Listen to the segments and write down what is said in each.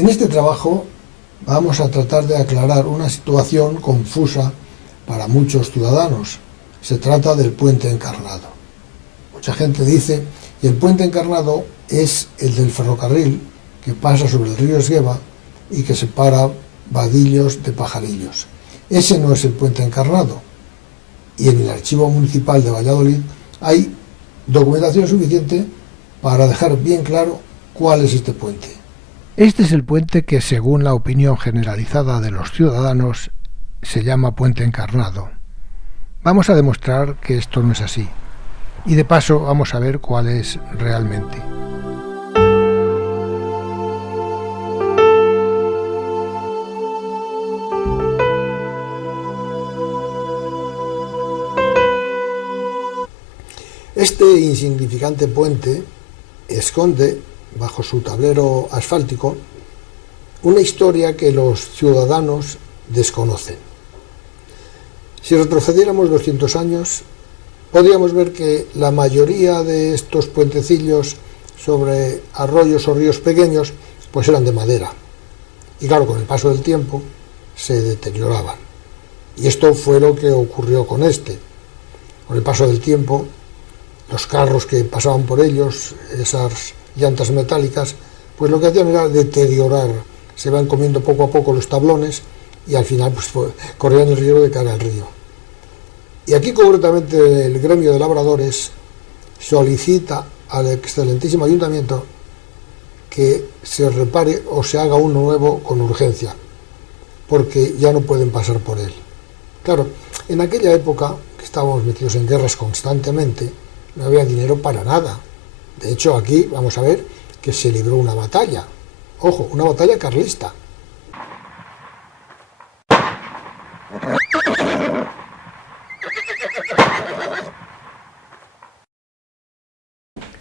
En este trabajo vamos a tratar de aclarar una situación confusa para muchos ciudadanos. Se trata del puente encarnado. Mucha gente dice que el puente encarnado es el del ferrocarril que pasa sobre el río Esgueva y que separa Vadillos de Pajarillos. Ese no es el puente encarnado. Y en el Archivo Municipal de Valladolid hay documentación suficiente para dejar bien claro cuál es este puente. Este es el puente que, según la opinión generalizada de los ciudadanos, se llama puente encarnado. Vamos a demostrar que esto no es así. Y de paso vamos a ver cuál es realmente. Este insignificante puente esconde, bajo su tablero asfáltico, una historia que los ciudadanos desconocen. Si retrocediéramos 200 años, podríamos ver que la mayoría de estos puentecillos sobre arroyos o ríos pequeños pues eran de madera. Y claro, con el paso del tiempo se deterioraban. Y esto fue lo que ocurrió con este. Con el paso del tiempo, los carros que pasaban por ellos, esas llantas metálicas, pues lo que hacían era deteriorar. Se van comiendo poco a poco los tablones y al final pues corrían el riesgo de caer al río. Y aquí concretamente el gremio de labradores solicita al excelentísimo ayuntamiento que se repare o se haga uno nuevo con urgencia, porque ya no pueden pasar por él. Claro, en aquella época, que estábamos metidos en guerras constantemente, no había dinero para nada. De hecho, aquí vamos a ver que se libró una batalla. Ojo, una batalla carlista.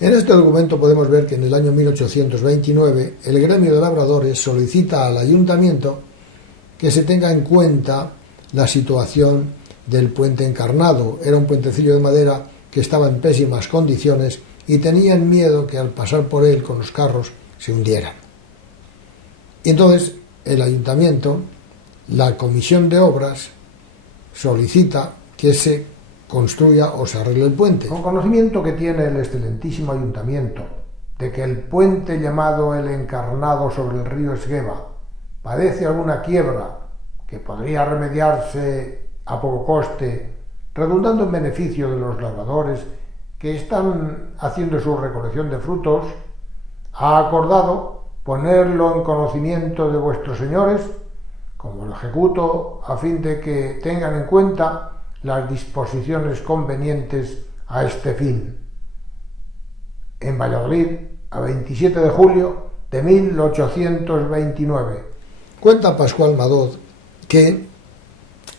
En este documento podemos ver que en el año 1829 el gremio de labradores solicita al ayuntamiento que se tenga en cuenta la situación del puente encarnado. Era un puentecillo de madera que estaba en pésimas condiciones y tenían miedo que al pasar por él con los carros se hundieran. Y entonces el ayuntamiento, la comisión de obras, solicita que se construya o se arregle el puente. Con conocimiento que tiene el excelentísimo ayuntamiento de que el puente llamado el Encarnado sobre el río Esgueva padece alguna quiebra que podría remediarse a poco coste, redundando en beneficio de los labradores que están haciendo su recolección de frutos, ha acordado ponerlo en conocimiento de vuestros señores, como lo ejecuto, a fin de que tengan en cuenta las disposiciones convenientes a este fin. En Valladolid, a 27 de julio de 1829. Cuenta Pascual Madot que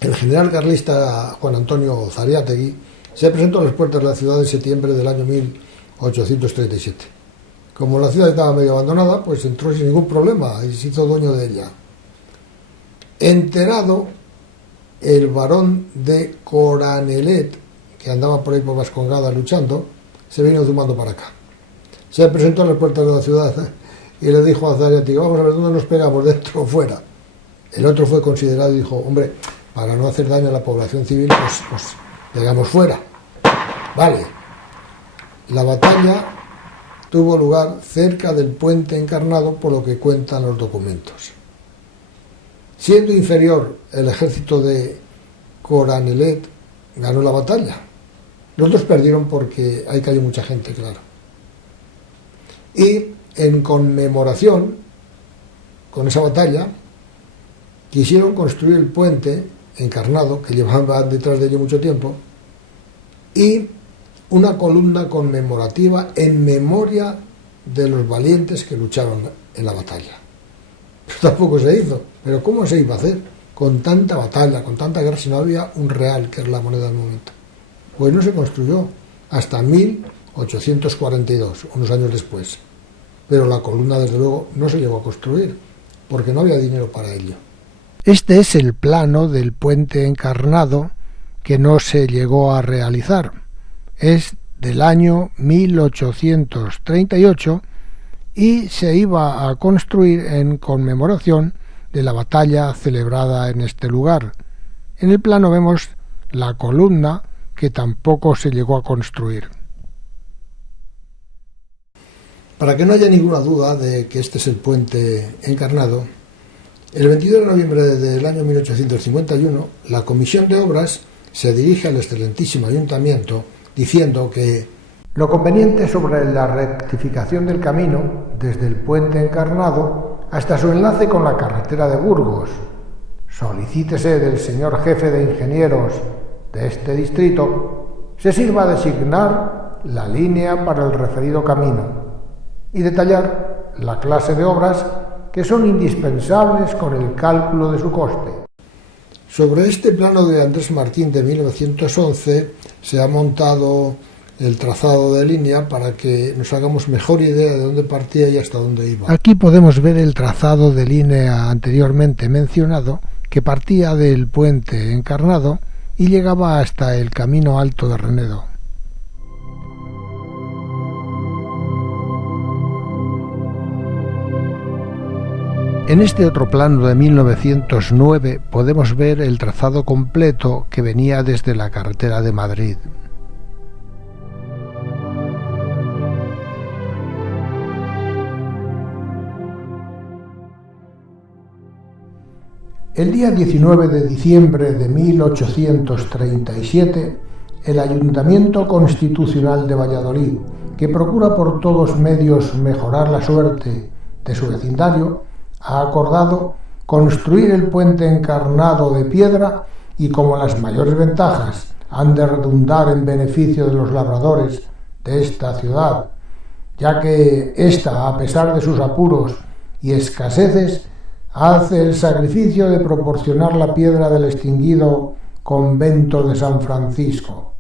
el general carlista Juan Antonio Zariátegui se presentó a las puertas de la ciudad en septiembre del año 1837. Como la ciudad estaba medio abandonada, pues entró sin ningún problema y se hizo dueño de ella. Enterado, el barón de Coranelet, que andaba por ahí por Vascongada luchando, se vino zumbando para acá. Se presentó a las puertas de la ciudad y le dijo a Zariátegui: vamos a ver dónde nos pegamos, dentro o fuera. El otro fue considerado y dijo: hombre, para no hacer daño a la población civil, pues pegamos fuera. Vale. La batalla tuvo lugar cerca del puente encarnado, por lo que cuentan los documentos. Siendo inferior el ejército de Coranelet, ganó la batalla. Los otros perdieron porque ahí cayó mucha gente, claro. Y en conmemoración con esa batalla, quisieron construir el puente encarnado, que llevaba detrás de ello mucho tiempo, y una columna conmemorativa en memoria de los valientes que lucharon en la batalla. Pero tampoco se hizo. Pero ¿cómo se iba a hacer con tanta batalla, con tanta guerra, si no había un real, que es la moneda del momento? Pues no se construyó hasta 1842, unos años después. Pero la columna, desde luego, no se llegó a construir, porque no había dinero para ello. Este es el plano del puente encarnado que no se llegó a realizar. Es del año 1838 y se iba a construir en conmemoración de la batalla celebrada en este lugar. En el plano vemos la columna, que tampoco se llegó a construir. Para que no haya ninguna duda de que este es el puente encarnado, el 22 de noviembre del año 1851, la Comisión de Obras se dirige al excelentísimo Ayuntamiento diciendo que lo conveniente sobre la rectificación del camino desde el puente encarnado hasta su enlace con la carretera de Burgos, solicítese del señor jefe de ingenieros de este distrito, se sirva a designar la línea para el referido camino y detallar la clase de obras que son indispensables con el cálculo de su coste. Sobre este plano de Andrés Martín de 1911 se ha montado el trazado de línea para que nos hagamos mejor idea de dónde partía y hasta dónde iba. Aquí podemos ver el trazado de línea anteriormente mencionado, que partía del puente encarnado y llegaba hasta el Camino Alto de Renedo. En este otro plano de 1909 podemos ver el trazado completo que venía desde la carretera de Madrid. El día 19 de diciembre de 1837, el Ayuntamiento Constitucional de Valladolid, que procura por todos medios mejorar la suerte de su vecindario, ha acordado construir el puente encarnado de piedra y, como las mayores ventajas han de redundar en beneficio de los labradores de esta ciudad, ya que ésta, a pesar de sus apuros y escaseces, hace el sacrificio de proporcionar la piedra del extinguido convento de San Francisco.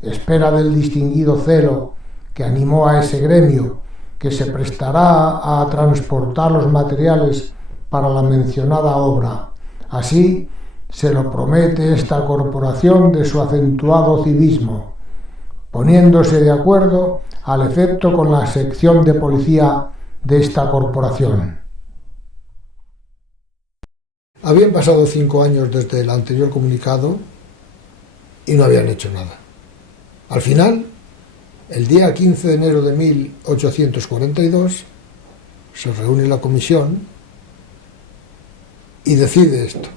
Espera del distinguido celo que animó a ese gremio, que se prestará a transportar los materiales para la mencionada obra. Así se lo promete esta corporación de su acentuado civismo, poniéndose de acuerdo al efecto con la sección de policía de esta corporación. Habían pasado 5 años desde el anterior comunicado y no habían hecho nada. Al final, el día 15 de enero de 1842, se reúne la comisión y decide esto.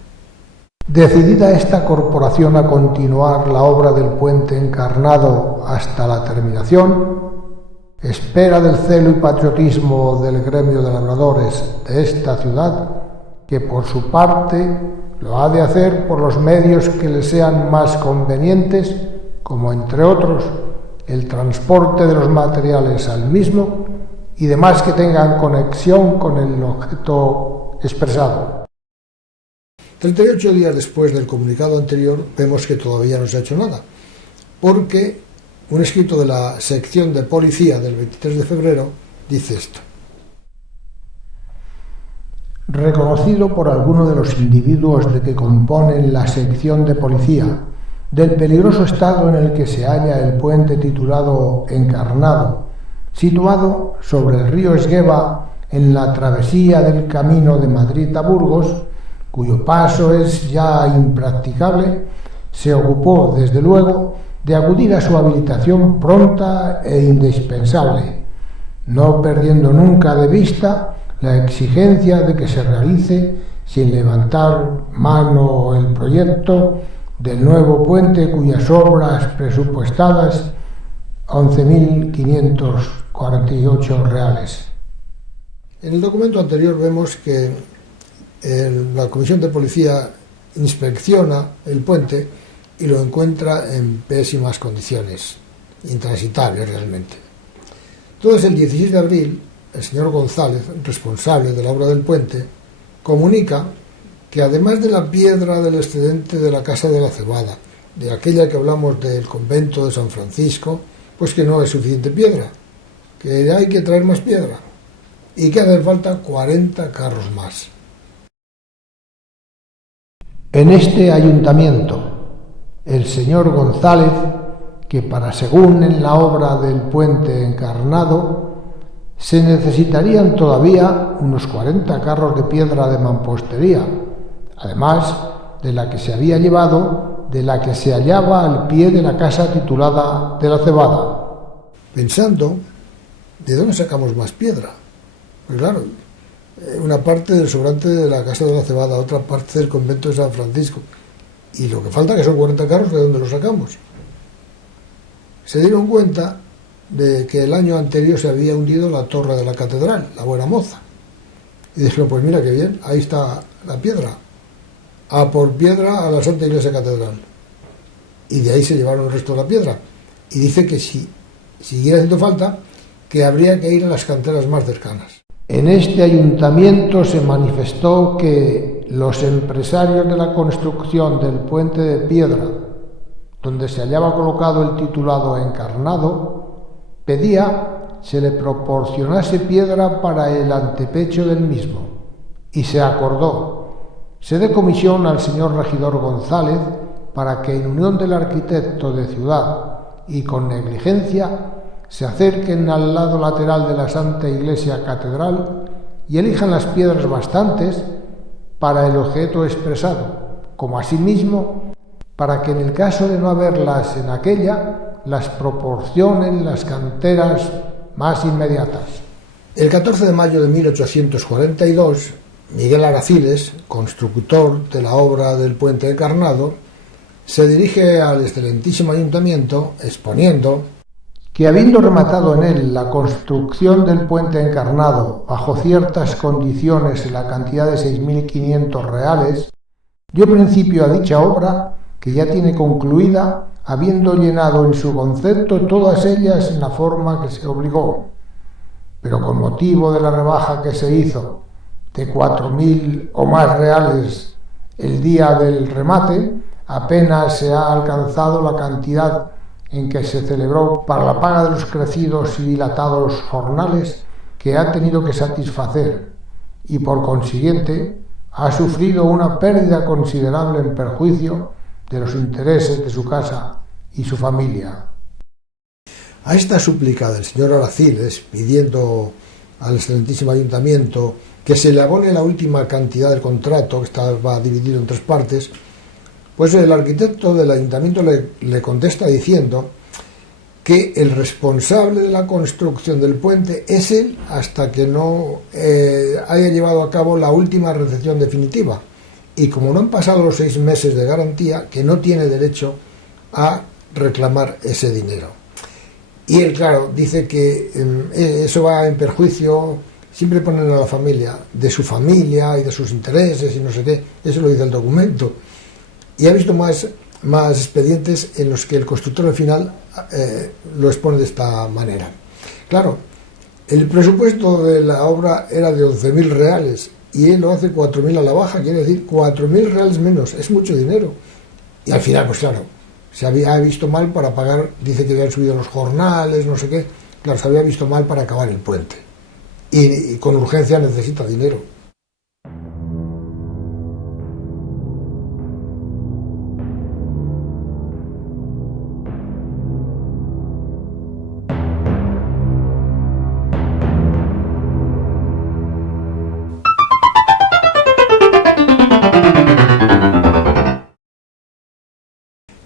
Decidida esta corporación a continuar la obra del puente encarnado hasta la terminación, espera del celo y patriotismo del gremio de labradores de esta ciudad, que por su parte lo ha de hacer por los medios que le sean más convenientes, como entre otros el transporte de los materiales al mismo y demás que tengan conexión con el objeto expresado. 38 días después del comunicado anterior vemos que todavía no se ha hecho nada, porque un escrito de la sección de policía del 23 de febrero dice esto. Reconocido por alguno de los individuos de que componen la sección de policía del peligroso estado en el que se halla el puente titulado Encarnado, situado sobre el río Esgueva en la travesía del camino de Madrid a Burgos, cuyo paso es ya impracticable, se ocupó, desde luego, de acudir a su habilitación pronta e indispensable, no perdiendo nunca de vista la exigencia de que se realice sin levantar mano el proyecto del nuevo puente, cuyas obras presupuestadas 11.548 reales. En el documento anterior vemos que la Comisión de Policía inspecciona el puente y lo encuentra en pésimas condiciones, intransitable realmente. Entonces, el 16 de abril, el señor González, responsable de la obra del puente, comunica que además de la piedra del excedente de la Casa de la Cebada, de aquella que hablamos del convento de San Francisco, pues que no es suficiente piedra, que hay que traer más piedra y que hacen falta 40 carros más. En este ayuntamiento, el señor González, que para según en la obra del puente encarnado, Se necesitarían todavía unos 40 carros de piedra de mampostería, además de la que se había llevado, de la que se hallaba al pie de la casa titulada de la Cebada. Pensando, ¿de dónde sacamos más piedra? Pues claro, una parte del sobrante de la casa de la Cebada, otra parte del convento de San Francisco, y lo que falta, que son 40 carros, ¿de dónde los sacamos? Se dieron cuenta de que el año anterior se había hundido la torre de la catedral, la Buena Moza, y dijeron, pues mira qué bien, ahí está la piedra, a por piedra a la Santa Iglesia Catedral, y de ahí se llevaron el resto de la piedra, y dice que si siguiera haciendo falta, que habría que ir a las canteras más cercanas. En este ayuntamiento se manifestó que los empresarios de la construcción del puente de piedra, donde se hallaba colocado el titulado encarnado, pedía se le proporcionase piedra para el antepecho del mismo, y se acordó. Se dé comisión al señor regidor González para que, en unión del arquitecto de ciudad y con negligencia, se acerquen al lado lateral de la Santa Iglesia Catedral y elijan las piedras bastantes para el objeto expresado, como asimismo para que, en el caso de no haberlas en aquella, las proporcionen las canteras más inmediatas. El 14 de mayo de 1842, Miguel Araciles, constructor de la obra del puente encarnado, se dirige al excelentísimo ayuntamiento exponiendo que, habiendo rematado en él la construcción del puente encarnado bajo ciertas condiciones en la cantidad de 6.500 reales, dio principio a dicha obra, que ya tiene concluida, habiendo llenado en su concepto todas ellas en la forma que se obligó, pero con motivo de la rebaja que se hizo de 4.000 o más reales el día del remate, apenas se ha alcanzado la cantidad en que se celebró para la paga de los crecidos y dilatados jornales que ha tenido que satisfacer, y por consiguiente ha sufrido una pérdida considerable en perjuicio de los intereses de su casa y su familia. A esta súplica del señor Araciles, pidiendo al excelentísimo ayuntamiento que se le abone la última cantidad del contrato, que estaba dividido en 3 partes, pues el arquitecto del ayuntamiento le contesta diciendo que el responsable de la construcción del puente es él hasta que no haya llevado a cabo la última recepción definitiva, y como no han pasado los 6 meses de garantía, que no tiene derecho a reclamar ese dinero. Y él, claro, dice que eso va en perjuicio, siempre ponen a la familia, de su familia y de sus intereses y no sé qué, eso lo dice el documento. Y ha visto más expedientes en los que el constructor al final lo expone de esta manera. Claro, el presupuesto de la obra era de 11.000 reales y él lo hace 4.000 a la baja, quiere decir 4.000 reales menos, es mucho dinero. Y al final, pues claro, se había visto mal para pagar, dice que habían subido los jornales, no sé qué, claro, se había visto mal para acabar el puente. Y con urgencia necesita dinero.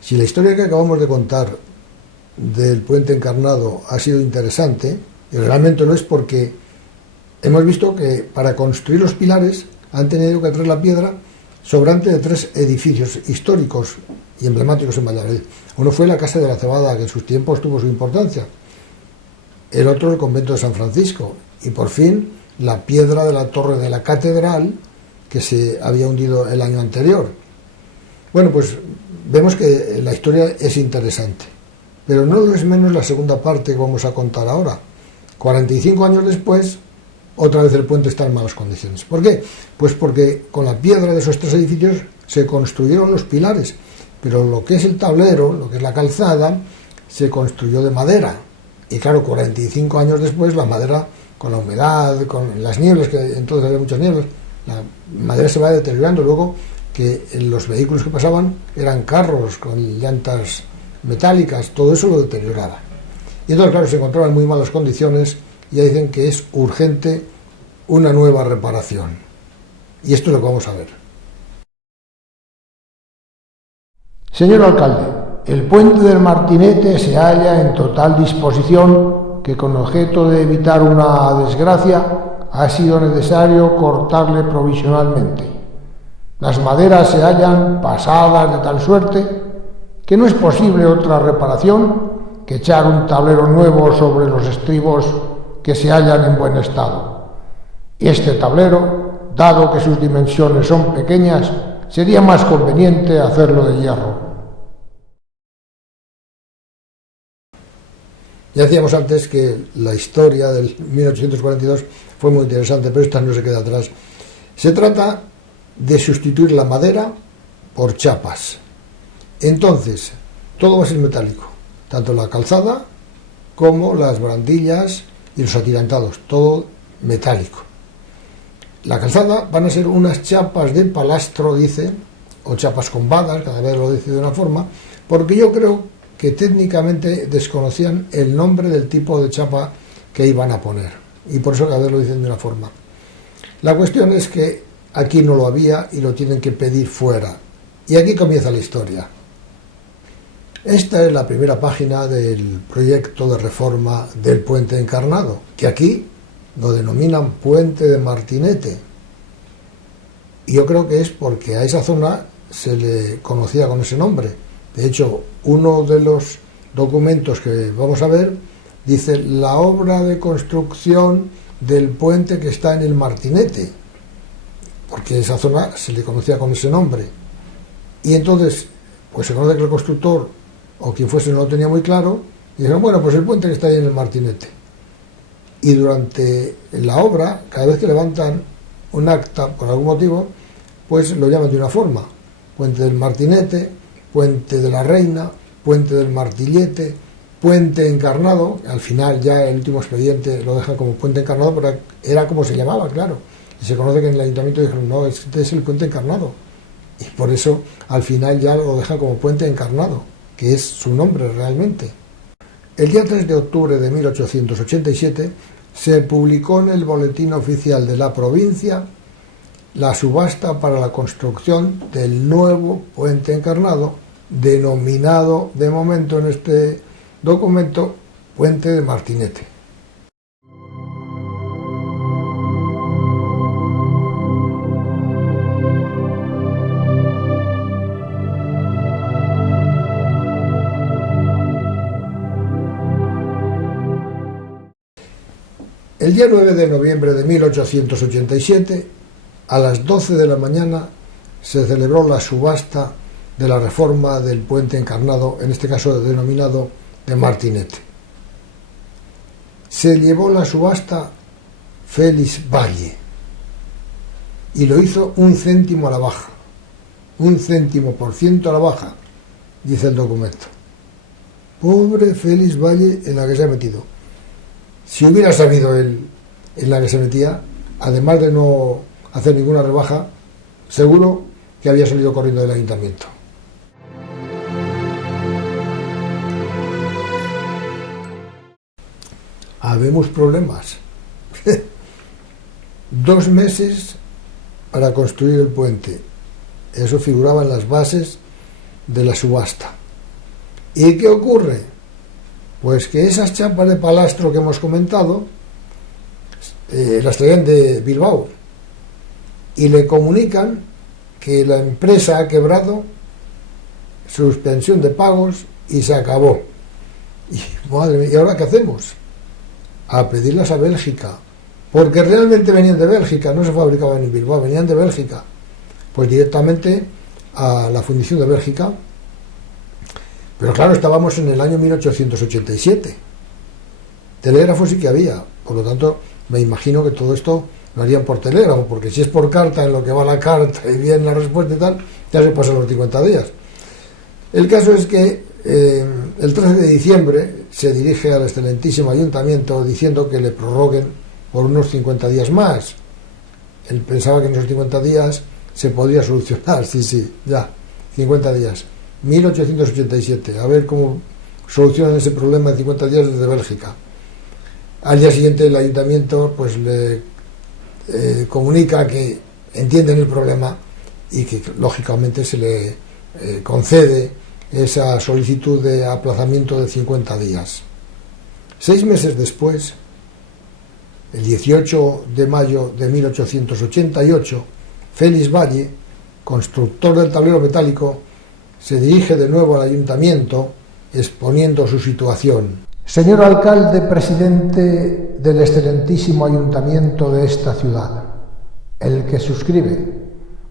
Si la historia que acabamos de contar del puente encarnado ha sido interesante, y realmente lo es porque hemos visto que para construir los pilares han tenido que traer la piedra sobrante de 3 edificios históricos y emblemáticos en Valladolid. Uno fue la Casa de la Cebada, que en sus tiempos tuvo su importancia. El otro, el convento de San Francisco. Y por fin, la piedra de la torre de la catedral, que se había hundido el año anterior. Bueno, pues vemos que la historia es interesante, pero no lo es menos la segunda parte que vamos a contar ahora. 45 años después, otra vez el puente está en malas condiciones. ¿Por qué? Pues porque con la piedra de esos 3 edificios se construyeron los pilares, pero lo que es el tablero, lo que es la calzada, se construyó de madera. Y claro, 45 años después, la madera, con la humedad, con las nieblas, que entonces había muchas nieblas, la madera se va deteriorando. Luego, que los vehículos que pasaban eran carros con llantas metálicas, todo eso lo deterioraba. Y entonces, claro, se encontraba en muy malas condiciones y ya dicen que es urgente una nueva reparación. Y esto es lo que vamos a ver. Señor alcalde, el puente del Martinete se halla en total disposición, que con objeto de evitar una desgracia ha sido necesario cortarle provisionalmente. Las maderas se hallan pasadas de tal suerte que no es posible otra reparación que echar un tablero nuevo sobre los estribos que se hallan en buen estado. Este tablero, dado que sus dimensiones son pequeñas, sería más conveniente hacerlo de hierro. Ya decíamos antes que la historia del 1842 fue muy interesante, pero esta no se queda atrás. Se trata de sustituir la madera por chapas. Entonces, todo va a ser metálico, tanto la calzada como las barandillas y los atirantados, todo metálico. La calzada van a ser unas chapas de palastro, dice, o chapas combadas, cada vez lo dice de una forma, porque yo creo que técnicamente desconocían el nombre del tipo de chapa que iban a poner, y por eso cada vez lo dicen de una forma. La cuestión es que aquí no lo había y lo tienen que pedir fuera, y aquí comienza la historia. Esta es la primera página del proyecto de reforma del puente Encarnado, que aquí lo denominan Puente de Martinete. Y yo creo que es porque a esa zona se le conocía con ese nombre. De hecho, uno de los documentos que vamos a ver dice la obra de construcción del puente que está en el Martinete, porque a esa zona se le conocía con ese nombre. Y entonces, pues se conoce que el constructor o quien fuese no lo tenía muy claro, y dijeron, bueno, pues el puente que está ahí en el Martinete. Y durante la obra, cada vez que levantan un acta por algún motivo, pues lo llaman de una forma: Puente del Martinete, Puente de la Reina, Puente del Martillete, Puente Encarnado. Al final ya el último expediente lo deja como Puente Encarnado, pero era como se llamaba, claro. Y se conoce que en el ayuntamiento dijeron, no, este es el Puente Encarnado. Y por eso al final ya lo deja como Puente Encarnado, que es su nombre realmente. El día 3 de octubre de 1887 se publicó en el Boletín Oficial de la provincia la subasta para la construcción del nuevo Puente Encarnado, denominado de momento en este documento Puente de Martinete. El día 9 de noviembre de 1887, a las 12 de la mañana, se celebró la subasta de la reforma del Puente Encarnado, en este caso denominado de Martinete. Se llevó la subasta Félix Valle y lo hizo 1 céntimo a la baja, 1 céntimo por ciento a la baja, dice el documento. Pobre Félix Valle en la que se ha metido. Si hubiera sabido él en la que se metía, además de no hacer ninguna rebaja, seguro que había salido corriendo del ayuntamiento. Habemos problemas. 2 meses para construir el puente. Eso figuraba en las bases de la subasta. ¿Y qué ocurre? Pues que esas chapas de palastro que hemos comentado las traían de Bilbao y le comunican que la empresa ha quebrado, suspensión de pagos y se acabó. Y madre mía, ¿y ahora qué hacemos? A pedirlas a Bélgica, porque realmente venían de Bélgica, no se fabricaban en Bilbao, venían de Bélgica, pues directamente a la fundición de Bélgica. Pero claro, estábamos en el año 1887. Telégrafo sí que había, por lo tanto, me imagino que todo esto lo harían por telégrafo, porque si es por carta, en lo que va la carta y viene la respuesta y tal, ya se pasan los 50 días. El caso es que el 13 de diciembre se dirige al excelentísimo ayuntamiento diciendo que le prorroguen por unos 50 días más. Él pensaba que en esos 50 días se podría solucionar, sí, ya, 50 días. 1887, a ver cómo solucionan ese problema de 50 días desde Bélgica. Al día siguiente el ayuntamiento pues le comunica que entienden el problema y que lógicamente se le concede esa solicitud de aplazamiento de 50 días. 6 meses después, el 18 de mayo de 1888, Félix Valle, constructor del tablero metálico, se dirige de nuevo al ayuntamiento exponiendo su situación. Señor alcalde presidente del excelentísimo ayuntamiento de esta ciudad, el que suscribe,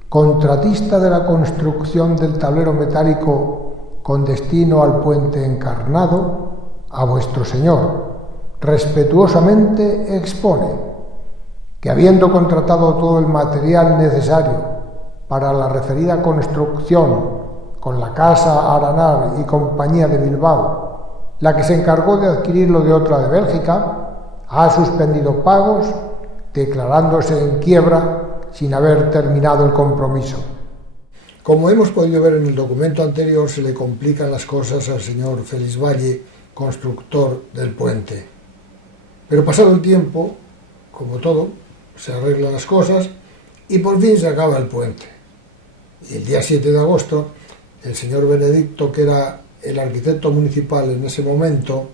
contratista de la construcción del tablero metálico con destino al puente encarnado, a vuestro señor, respetuosamente expone que habiendo contratado todo el material necesario para la referida construcción con la Casa Aranar y Compañía de Bilbao, la que se encargó de adquirirlo de otra de Bélgica, ha suspendido pagos, declarándose en quiebra sin haber terminado el compromiso. Como hemos podido ver en el documento anterior, se le complican las cosas al señor Félix Valle, constructor del puente. Pero pasado el tiempo, como todo, se arreglan las cosas y por fin se acaba el puente. Y el día 7 de agosto, el señor Benedicto, que era el arquitecto municipal en ese momento,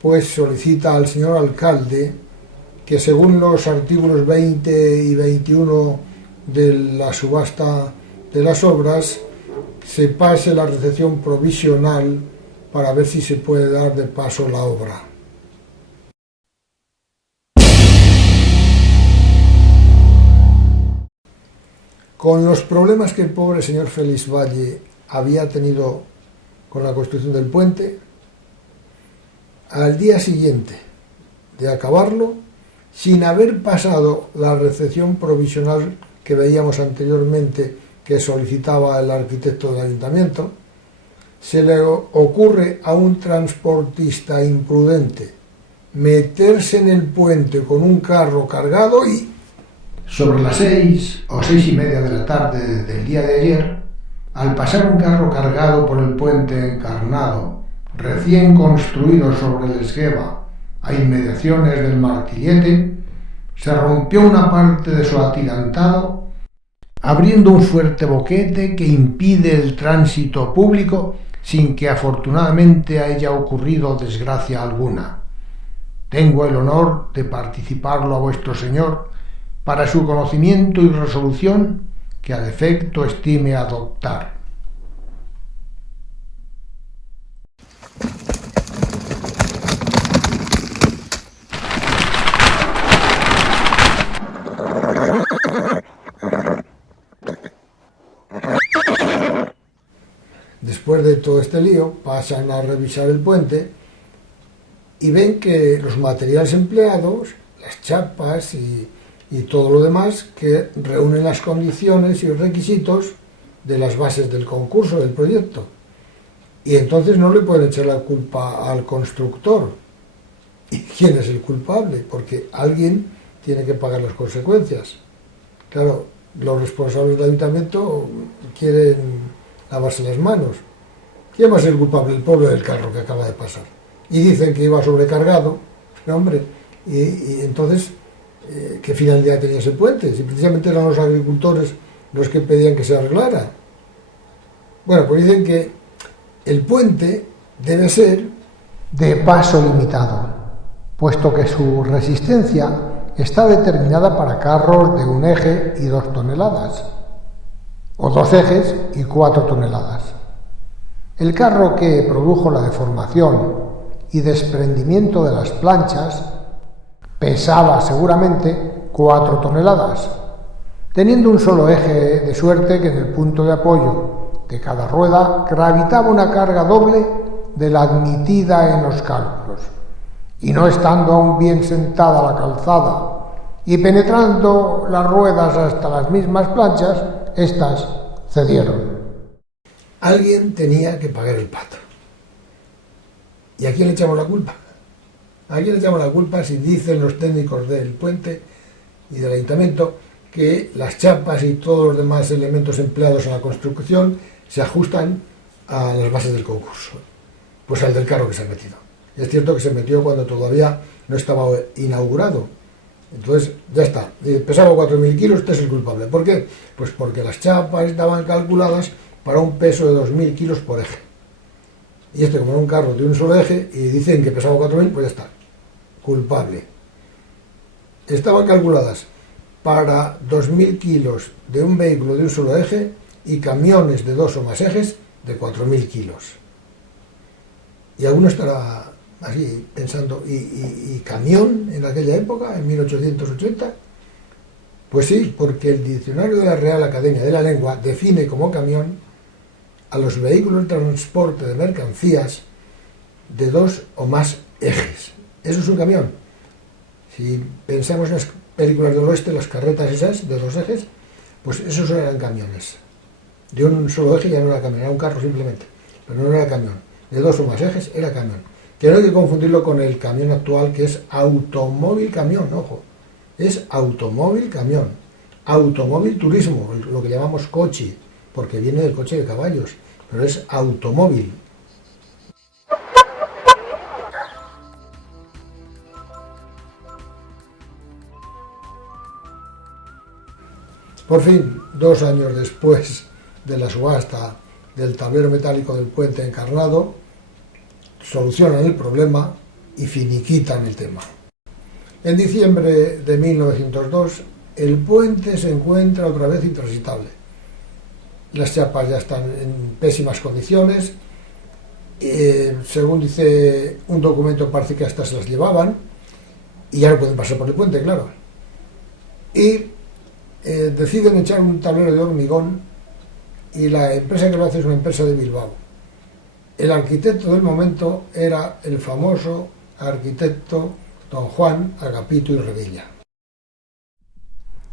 pues solicita al señor alcalde que, según los artículos 20 y 21 de la subasta de las obras, se pase la recepción provisional para ver si se puede dar de paso la obra. Con los problemas que el pobre señor Félix Valle había tenido con la construcción del puente, al día siguiente de acabarlo, sin haber pasado la recepción provisional que veíamos anteriormente que solicitaba el arquitecto del ayuntamiento, se le ocurre a un transportista imprudente meterse en el puente con un carro cargado y, sobre las 6 o 6:30 de la tarde del día de ayer, al pasar un carro cargado por el puente encarnado, recién construido sobre el Esgueva, a inmediaciones del Martillete, se rompió una parte de su atirantado, abriendo un fuerte boquete que impide el tránsito público sin que afortunadamente haya ocurrido desgracia alguna. Tengo el honor de participarlo a vuestro señor para su conocimiento y resolución que al efecto estime adoptar. Después de todo este lío, pasan a revisar el puente y ven que los materiales empleados, las chapas y todo lo demás, que reúnen las condiciones y requisitos de las bases del concurso, del proyecto. Y entonces no le pueden echar la culpa al constructor. ¿Y quién es el culpable? Porque alguien tiene que pagar las consecuencias. Claro, los responsables del ayuntamiento quieren lavarse las manos. ¿Quién va a ser el culpable? El pobre del carro que acaba de pasar. Y dicen que iba sobrecargado, hombre, y entonces, ¿qué finalidad tenía ese puente? Si precisamente eran los agricultores los que pedían que se arreglara. Bueno, pues dicen que el puente debe ser de paso limitado, puesto que su resistencia está determinada para carros de 1 eje y 2 toneladas, o 2 ejes y 4 toneladas. El carro que produjo la deformación y desprendimiento de las planchas pesaba seguramente 4 toneladas, teniendo un solo eje, de suerte que en el punto de apoyo de cada rueda gravitaba una carga doble de la admitida en los cálculos, y no estando aún bien sentada la calzada y penetrando las ruedas hasta las mismas planchas, éstas cedieron. Alguien tenía que pagar el pato. ¿Y a quién le echamos la culpa? ¿A quién le echamos la culpa si dicen los técnicos del puente y del ayuntamiento que las chapas y todos los demás elementos empleados en la construcción se ajustan a las bases del concurso? Pues al del carro que se ha metido. Es cierto que se metió cuando todavía no estaba inaugurado. Entonces, ya está, pesaba 4.000 kilos, usted es el culpable. ¿Por qué? Pues porque las chapas estaban calculadas para un peso de 2.000 kilos por eje. Y como era un carro de un solo eje, y dicen que pesaba 4.000, pues ya está, culpable. Estaban calculadas para 2.000 kilos de un vehículo de un solo eje y camiones de 2 o más ejes de 4.000 kilos. Y alguno estará así pensando, ¿y camión en aquella época, en 1880? Pues sí, porque el diccionario de la Real Academia de la Lengua define como camión a los vehículos de transporte de mercancías de 2 o más ejes. Eso es un camión. Si pensamos en las películas del oeste, las carretas esas de 2 ejes, pues esos eran camiones. De un solo eje ya no era camión, era un carro simplemente, pero no era camión. De 2 o más ejes era camión. Que no hay que confundirlo con el camión actual, que es automóvil camión, ojo. Es automóvil camión. Automóvil turismo, lo que llamamos coche, porque viene del coche de caballos, pero es automóvil. Por fin, 2 años después de la subasta del tablero metálico del puente encarnado, solucionan el problema y finiquitan el tema. En diciembre de 1902, el puente se encuentra otra vez intransitable. Las chapas ya están en pésimas condiciones. Según dice un documento, parece que hasta se las llevaban y ya no pueden pasar por el puente, claro. Y deciden echar un tablero de hormigón, y la empresa que lo hace es una empresa de Bilbao. El arquitecto del momento era el famoso arquitecto don Juan Agapito y Revilla.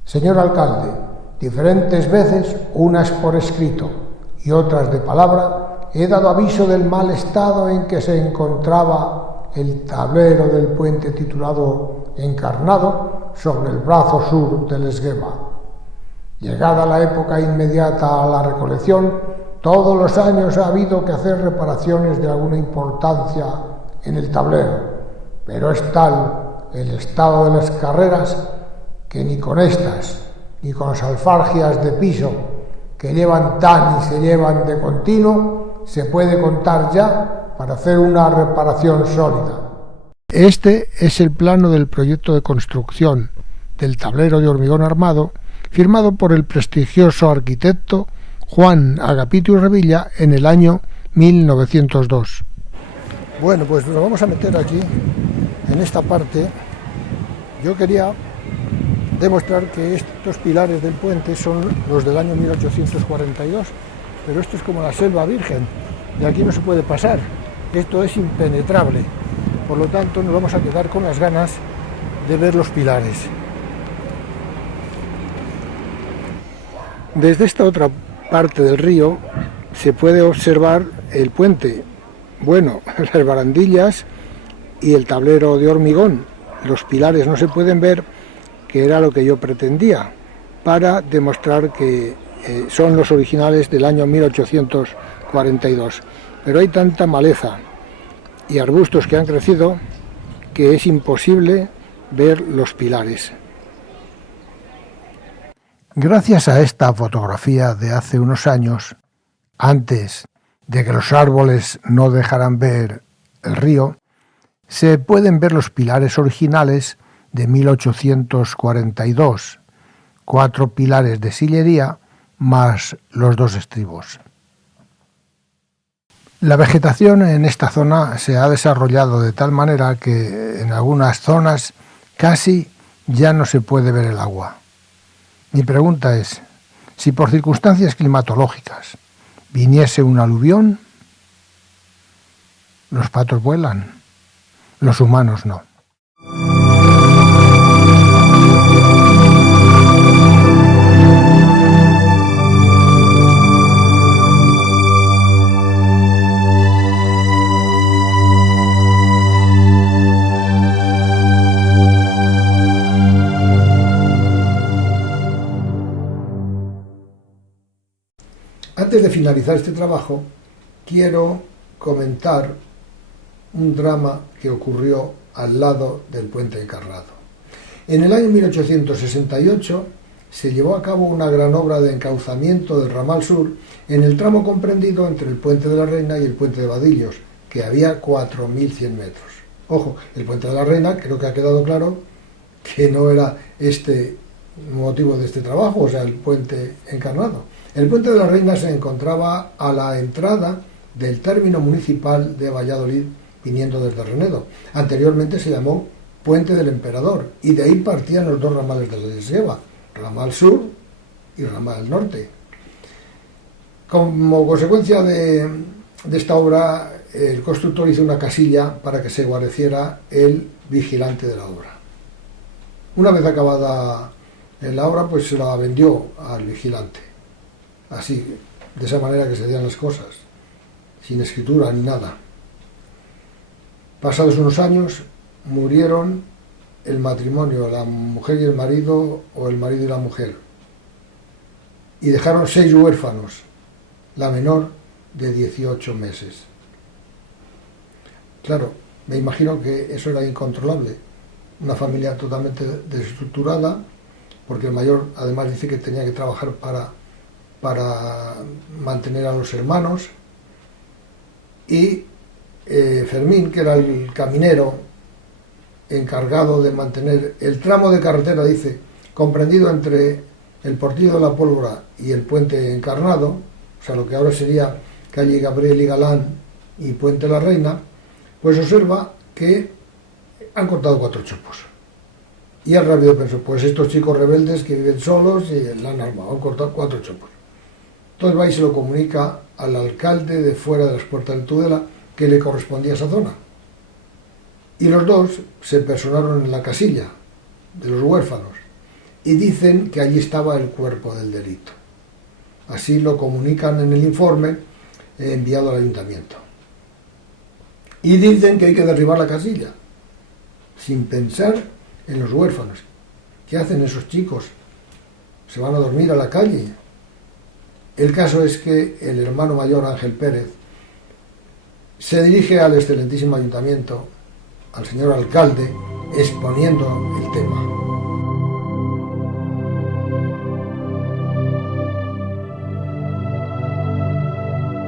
Señor alcalde, diferentes veces, unas por escrito y otras de palabra, he dado aviso del mal estado en que se encontraba el tablero del puente titulado Encarnado sobre el brazo sur del Esgueva. Llegada la época inmediata a la recolección, todos los años ha habido que hacer reparaciones de alguna importancia en el tablero, pero es tal el estado de las carreras que ni con estas, ni con las alfargias de piso que llevan tan y se llevan de continuo, se puede contar ya para hacer una reparación sólida. Este es el plano del proyecto de construcción del tablero de hormigón armado, firmado por el prestigioso arquitecto Juan Agapito y Revilla en el año 1902. Bueno, pues nos vamos a meter aquí, en esta parte. Yo quería demostrar que estos pilares del puente son los del año 1842, pero esto es como la selva virgen, de aquí no se puede pasar, esto es impenetrable, por lo tanto nos vamos a quedar con las ganas de ver los pilares. Desde esta otra parte del río se puede observar el puente, bueno, las barandillas y el tablero de hormigón. Los pilares no se pueden ver, que era lo que yo pretendía, para demostrar que son los originales del año 1842. Pero hay tanta maleza y arbustos que han crecido que es imposible ver los pilares. Gracias a esta fotografía de hace unos años, antes de que los árboles no dejaran ver el río, se pueden ver los pilares originales de 1842, 4 pilares de sillería más los 2 estribos. La vegetación en esta zona se ha desarrollado de tal manera que en algunas zonas casi ya no se puede ver el agua. Mi pregunta es, si por circunstancias climatológicas viniese un aluvión, los patos vuelan, los humanos no. Antes de finalizar este trabajo, quiero comentar un drama que ocurrió al lado del puente Encarnado. En el año 1868 se llevó a cabo una gran obra de encauzamiento del ramal sur en el tramo comprendido entre el puente de la Reina y el puente de Vadillos, que había 4.100 metros. Ojo, el puente de la Reina, creo que ha quedado claro que no era este motivo de este trabajo, o sea, el puente Encarnado. El puente de la Reina se encontraba a la entrada del término municipal de Valladolid, viniendo desde Renedo. Anteriormente se llamó Puente del Emperador, y de ahí partían los dos ramales de la Esgueva, ramal sur y ramal norte. Como consecuencia de esta obra, el constructor hizo una casilla para que se guareciera el vigilante de la obra. Una vez acabada la obra, pues se la vendió al vigilante. Así, de esa manera que se hacían las cosas, sin escritura ni nada. Pasados unos años, murieron el matrimonio, la mujer y el marido, o el marido y la mujer, y dejaron 6 huérfanos, la menor de 18 meses. Claro, me imagino que eso era incontrolable, una familia totalmente desestructurada, porque el mayor además dice que tenía que trabajar para mantener a los hermanos, y Fermín, que era el caminero encargado de mantener el tramo de carretera, dice, comprendido entre el Portillo de la Pólvora y el puente Encarnado, o sea, lo que ahora sería calle Gabriel y Galán y puente La Reina, pues observa que han cortado 4 chopos. Y él rápido pensó, pues estos chicos rebeldes que viven solos y la han armado, han cortado 4 chopos. Entonces va y se lo comunica al alcalde de fuera de las Puertas de Tudela, que le correspondía a esa zona. Y los dos se personaron en la casilla de los huérfanos y dicen que allí estaba el cuerpo del delito. Así lo comunican en el informe enviado al ayuntamiento. Y dicen que hay que derribar la casilla, sin pensar en los huérfanos. ¿Qué hacen esos chicos? ¿Se van a dormir a la calle? El caso es que el hermano mayor, Ángel Pérez, se dirige al excelentísimo ayuntamiento, al señor alcalde, exponiendo el tema.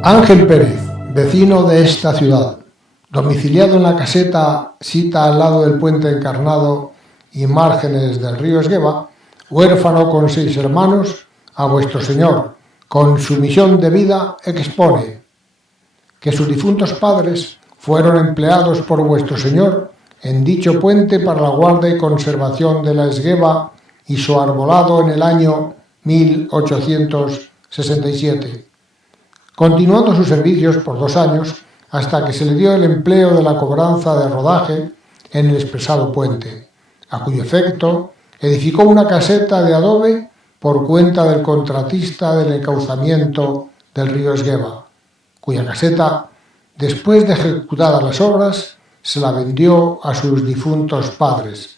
Ángel Pérez, vecino de esta ciudad, domiciliado en la caseta sita al lado del puente Encarnado y márgenes del río Esgueva, huérfano con 6 hermanos, a vuestro señor, con su misión de vida, expone que sus difuntos padres fueron empleados por vuestro señor en dicho puente para la guarda y conservación de la Esgueva y su arbolado en el año 1867, continuando sus servicios por 2 años hasta que se le dio el empleo de la cobranza de rodaje en el expresado puente, a cuyo efecto edificó una caseta de adobe por cuenta del contratista del encauzamiento del río Esgueva, cuya caseta, después de ejecutadas las obras, se la vendió a sus difuntos padres,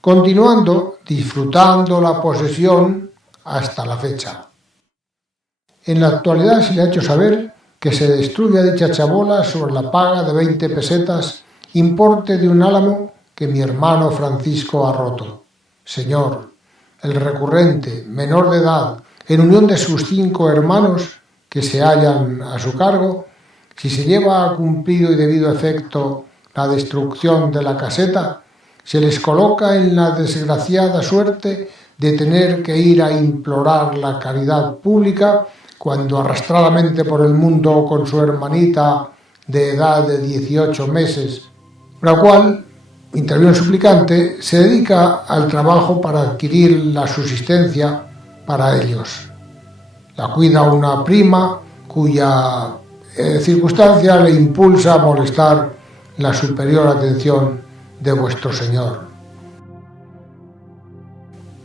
continuando disfrutando la posesión hasta la fecha. En la actualidad se le ha hecho saber que se destruya dicha chabola sobre la paga de 20 pesetas, importe de un álamo que mi hermano Francisco ha roto. Señor, el recurrente, menor de edad, en unión de sus 5 hermanos que se hallan a su cargo, si se lleva a cumplido y debido efecto la destrucción de la caseta, se les coloca en la desgraciada suerte de tener que ir a implorar la caridad pública cuando arrastradamente por el mundo con su hermanita de edad de 18 meses, la cual, intervino el suplicante, se dedica al trabajo para adquirir la subsistencia para ellos. La cuida una prima cuya circunstancia le impulsa a molestar la superior atención de vuestro Señor.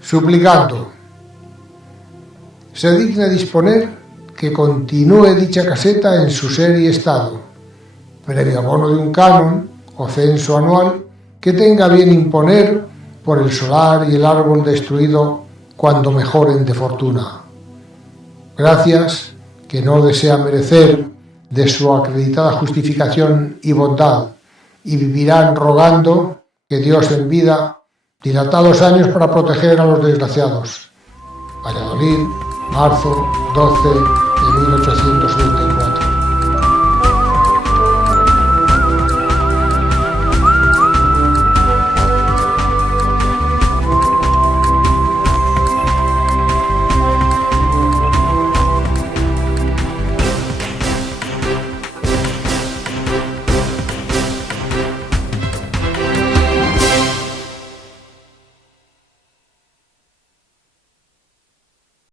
Suplicando, se digna disponer que continúe dicha caseta en su ser y estado, previo abono de un canon o censo anual que tenga bien imponer por el solar y el árbol destruido cuando mejoren de fortuna. Gracias que no desea merecer de su acreditada justificación y bondad, y vivirán rogando que Dios en vida dilatados años para proteger a los desgraciados. Valladolid, marzo 12 de 1894.